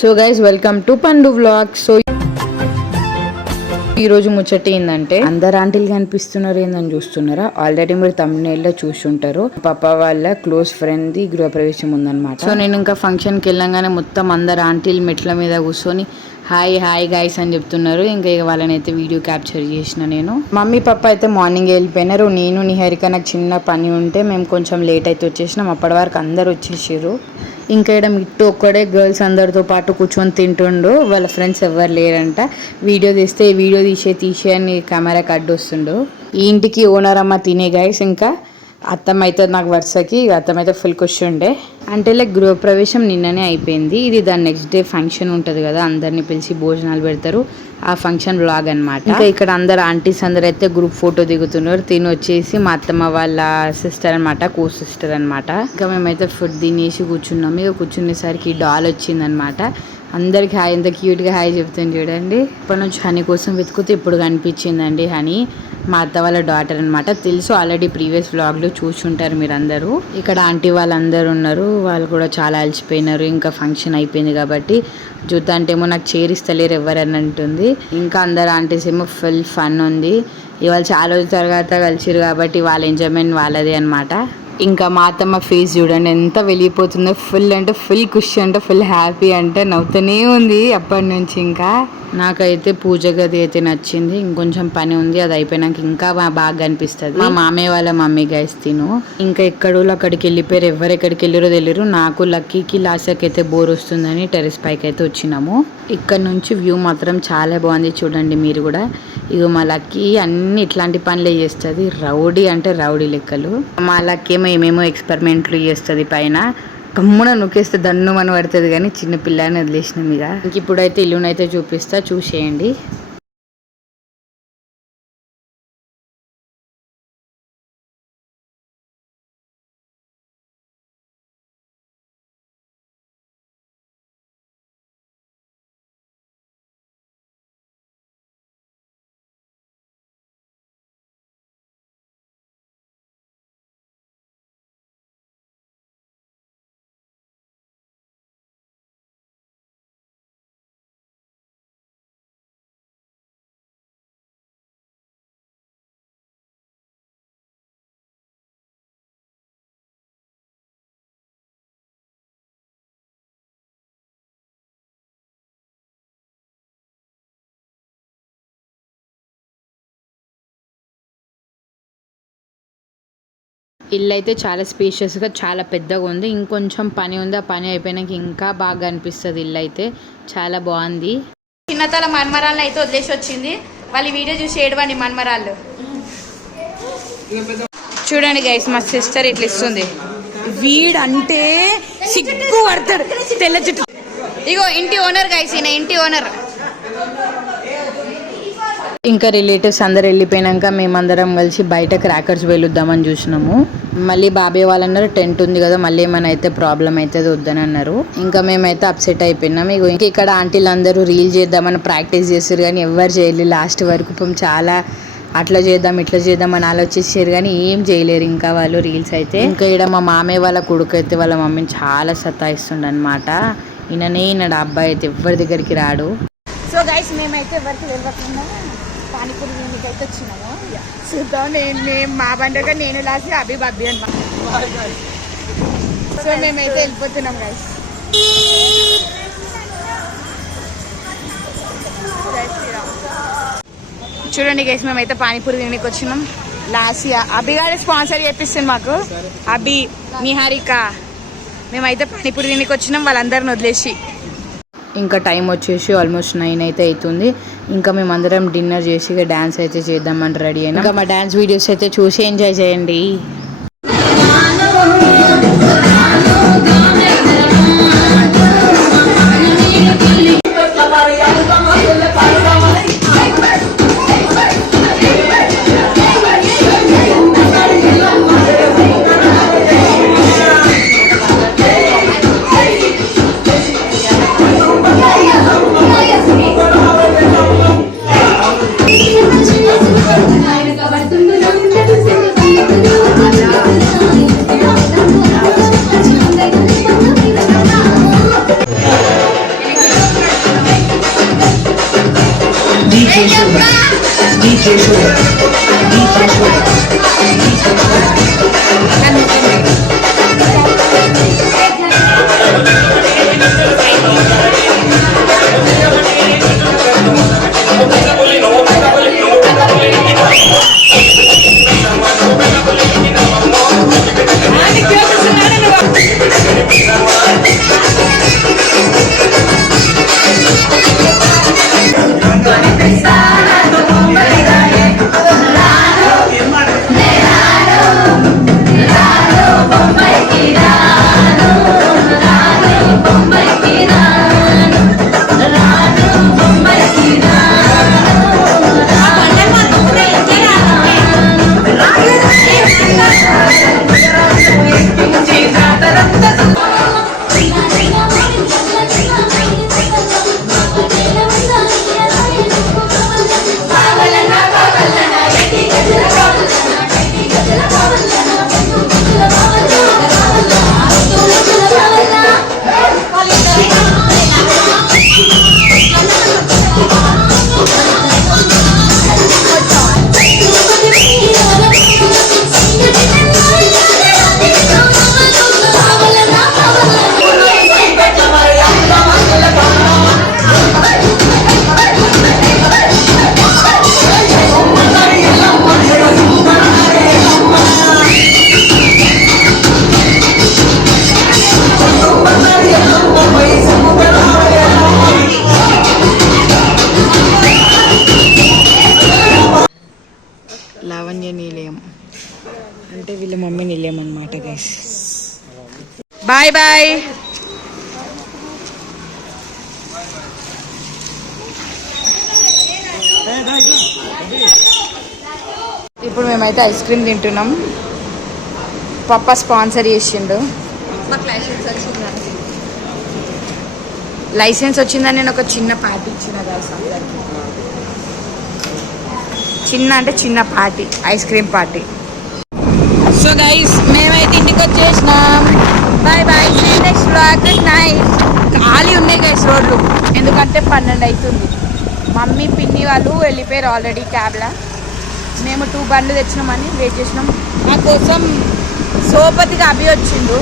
So guys welcome to పండు vlog. So ఈరోజు ముచ్చట ఏంటంటే అందరు ఆంటీలు కనిపిస్తున్నారు ఏందని చూస్తున్నారా? ఆల్రెడీ మీరు తమిళలో చూస్తుంటారు. పాప వాళ్ళ క్లోజ్ ఫ్రెండ్ ది గృహప్రవేశం ఉందన్నమాట. సో నేను ఇంకా ఫంక్షన్కి వెళ్ళంగానే మొత్తం అందరు ఆంటీలు మెట్ల మీద కూర్చొని హాయ్ హాయ్ గైస్ అని చెప్తున్నారు. ఇంకా వాళ్ళని అయితే వీడియో క్యాప్చర్ చేసిన నేను. మమ్మీ పాప అయితే మార్నింగ్ వెళ్ళిపోయినారు. నేను నిహారిక నాకు చిన్న పని ఉంటే మేము కొంచెం లేట్ అయితే వచ్చేసినాం. అప్పటి వరకు అందరు వచ్చేసారు. ఇంకా ఇక్కడ మిట్టు ఒక్కడే గర్ల్స్ అందరితో పాటు కూర్చొని తింటుండు. వాళ్ళ ఫ్రెండ్స్ ఎవరు లేరంట. వీడియో తీస్తే వీడియో తీసే అని కెమెరాకి అడ్డు వస్తుండు. ఈ ఇంటికి ఓనర్ అమ్మ తినే గైస్. ఇంకా అత్తమ్మ అయితే నాకు వరుసకి అత్తమ్మ అయితే ఫుల్ ఖుషి ఉండే. అంటే లైక్ గృహప్రవేశం నిన్ననే అయిపోయింది. ఇది దాని నెక్స్ట్ డే ఫంక్షన్ ఉంటుంది కదా, అందరిని పిలిచి భోజనాలు పెడతారు. ఆ ఫంక్షన్ వ్లాగ్ అనమాట. ఇంకా ఇక్కడ అందరు ఆంటీస్ అందరు అయితే గ్రూప్ ఫోటో దిగుతున్నారు. తిని వచ్చేసి మా అత్తమ్మ వాళ్ళ సిస్టర్ అనమాట, కో సిస్టర్ అనమాట. ఇంకా మేమైతే ఫుడ్ తినేసి కూర్చున్నాము. ఇక కూర్చునేసరికి డాల్ వచ్చిందనమాట. అందరికి హాయ్, ఎంత క్యూట్గా హాయ్ చెప్తాను చూడండి. ఇప్పటి నుంచి హనీ కోసం వెతుకుతే ఇప్పుడు కనిపించిందండి హనీ. మా అత్త వాళ్ళ డాటర్ అనమాట. తెలుసు, ఆల్రెడీ ప్రీవియస్ వ్లాగ్లో చూసుంటారు మీరు అందరూ. ఇక్కడ ఆంటీ వాళ్ళందరూ ఉన్నారు. వాళ్ళు కూడా చాలా అలసిపోయినారు. ఇంకా ఫంక్షన్ అయిపోయింది కాబట్టి జూతా అంటే ఏమో నాకు చేరిస్తలేరు ఎవరని అంటుంది. ఇంకా అందరు ఆంటీస్ ఏమో ఫుల్ ఫన్ ఉంది. ఇవాళ చాలా రోజుల తర్వాత కలిసిరు కాబట్టి వాళ్ళ ఎంజాయ్మెంట్ వాళ్ళదే అనమాట. ఇంకా మా అత్తమ్మ ఫేస్ చూడండి ఎంత వెళ్ళిపోతుందో. ఫుల్ అంటే ఫుల్ ఖుషి, అంటే ఫుల్ హ్యాపీ, అంటే నవ్వుతూనే ఉంది అప్పటి నుంచి. ఇంకా నాకైతే పూజ గది అయితే నచ్చింది. ఇంకొంచెం పని ఉంది, అది అయిపోయినాక ఇంకా బాగా అనిపిస్తుంది. మా మామయ్య వాళ్ళ మమ్మీ గైస్ తిను. ఇంకా ఎక్కడో అక్కడికి వెళ్ళిపోయారు. ఎవరు ఎక్కడికి వెళ్ళారో తెలియరు. నాకు లక్కీకి లాస్ట్కి అయితే బోర్ వస్తుందని టెరెస్ పైకి అయితే వచ్చినాము. ఇక్కడ నుంచి వ్యూ మాత్రం చాలా బాగుంది చూడండి మీరు కూడా. ఇక మా లక్కీ అన్ని ఇట్లాంటి పనులే చేస్తుంది. రౌడీ అంటే రౌడీ లెక్కలు. మా లక్కీ ఏమో ఏమేమో ఎక్స్పెరిమెంట్లు చేస్తుంది. పైన గమ్మున నొక్కేస్తే దన్ను మన పడుతుంది, కానీ చిన్న పిల్లని వదిలేసిన మీద. ఇంక ఇప్పుడైతే ఇల్లునైతే చూపిస్తా, చూసేయండి. ఇల్లు అయితే చాలా స్పేషియస్గా చాలా పెద్దగా ఉంది. ఇంకొంచెం పని ఉంది, ఆ పని అయిపోయినాక ఇంకా బాగా అనిపిస్తుంది. ఇల్లు అయితే చాలా బాగుంది. చిన్నతల మన్మరాలను అయితే వదిలేసి వచ్చింది. వాళ్ళు వీడియో చూసి ఏడవండి మన్మరాళ్ళు. చూడండి గైస్, మా సిస్టర్ ఇట్లా ఇస్తుంది. వీడంటే సిగ్గు పడతాడు, తెల్ల చుట్టూ. ఇగో ఇంటి ఓనర్ గైస్, ఈయన ఇంటి ఓనర్. ఇంకా రిలేటివ్స్ అందరు వెళ్ళిపోయినాక మేమందరం కలిసి బయట క్రాకర్స్ వెలుద్దామని చూసినాము. మళ్ళీ బాబాయ్ వాళ్ళు అన్నారు టెంట్ ఉంది కదా, మళ్ళీ ఏమైనా అయితే ప్రాబ్లం అవుతుంది వద్దని అన్నారు. ఇంకా మేమైతే అప్సెట్ అయిపోయినాం. ఇంక ఇక్కడ ఆంటీలు అందరూ రీల్ చేద్దామని ప్రాక్టీస్ చేస్తారు, కానీ ఎవరు చేయలేదు లాస్ట్ వరకు. చాలా అట్లా చేద్దాం ఇట్లా చేద్దాం అని ఆలోచించారు, కానీ ఏం చేయలేరు ఇంకా వాళ్ళు రీల్స్ అయితే. ఇంకా ఇక్కడ మా మామయ్య వాళ్ళ కొడుకు అయితే వాళ్ళ మమ్మీని చాలా సతాయిస్తుండ అనమాట. ఈయన అబ్బాయి అయితే ఎవరి దగ్గరికి రాడు. సో గైస్, మేమైతే ఎవరికి వెళ్ళకుండా పానీపూరి తినడానికి అయితే వచ్చినాము. చూద్దాం, నేను మా బండగా నేను లాసి అభి బాబీ అన్నమాట. సో మేమైతే వెళ్ళిపోతున్నాం గైస్. చూడండి గైస్, మేమైతే పానీపూరి తినడానికి వచ్చినాం. లాసియా అభి గారి స్పాన్సర్ చేపిస్తుంది మాకు. అభి, నిహారిక, మేమైతే పానీపూరి తినడానికి వచ్చినాం వాళ్ళందరిని వదిలేసి. ఇంకా టైం వచ్చేసి ఆల్మోస్ట్ 9 అయితే అవుతుంది. ఇంకా మేమందరం డిన్నర్ చేసి డ్యాన్స్ అయితే చేద్దామని రెడీ అయినా. ఇంకా మా డ్యాన్స్ వీడియోస్ అయితే చూసి ఎంజాయ్ చేయండి. లావణ్య నిలయం అంటే వీళ్ళ మమ్మీ నిలయం అన్నమాట గైస్. Bye bye. ఇప్పుడు మేమైతే ఐస్ క్రీమ్ తింటున్నాం. పప్ప స్పాన్సర్ చేసిండు. లైసెన్స్ వచ్చిందని నేను ఒక చిన్న పార్టీ ఇచ్చిన గైస్ అందరికి. చిన్న అంటే చిన్న party, ice cream party. So guys మేమైతే ఇంటికి వచ్చేసినాం. Bye bye. Next blog. Good night. ఖాళీ ఉన్నాయి గైస్ రోడ్లు, ఎందుకంటే 12 అవుతుంది. మమ్మీ పిన్ని వాళ్ళు వెళ్ళిపోయారు ఆల్రెడీ క్యాబ్లో. మేము 2 బండ్లు తెచ్చినామని వెయిట్ చేసినాం. మా కోసం సోపతికి అభి వచ్చిండు.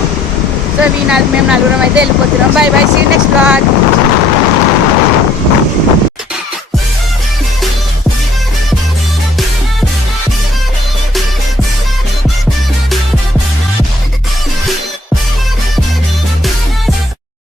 సో మేము నలుగురం అయితే వెళ్ళిపోతున్నాం. Bye bye. See next blog.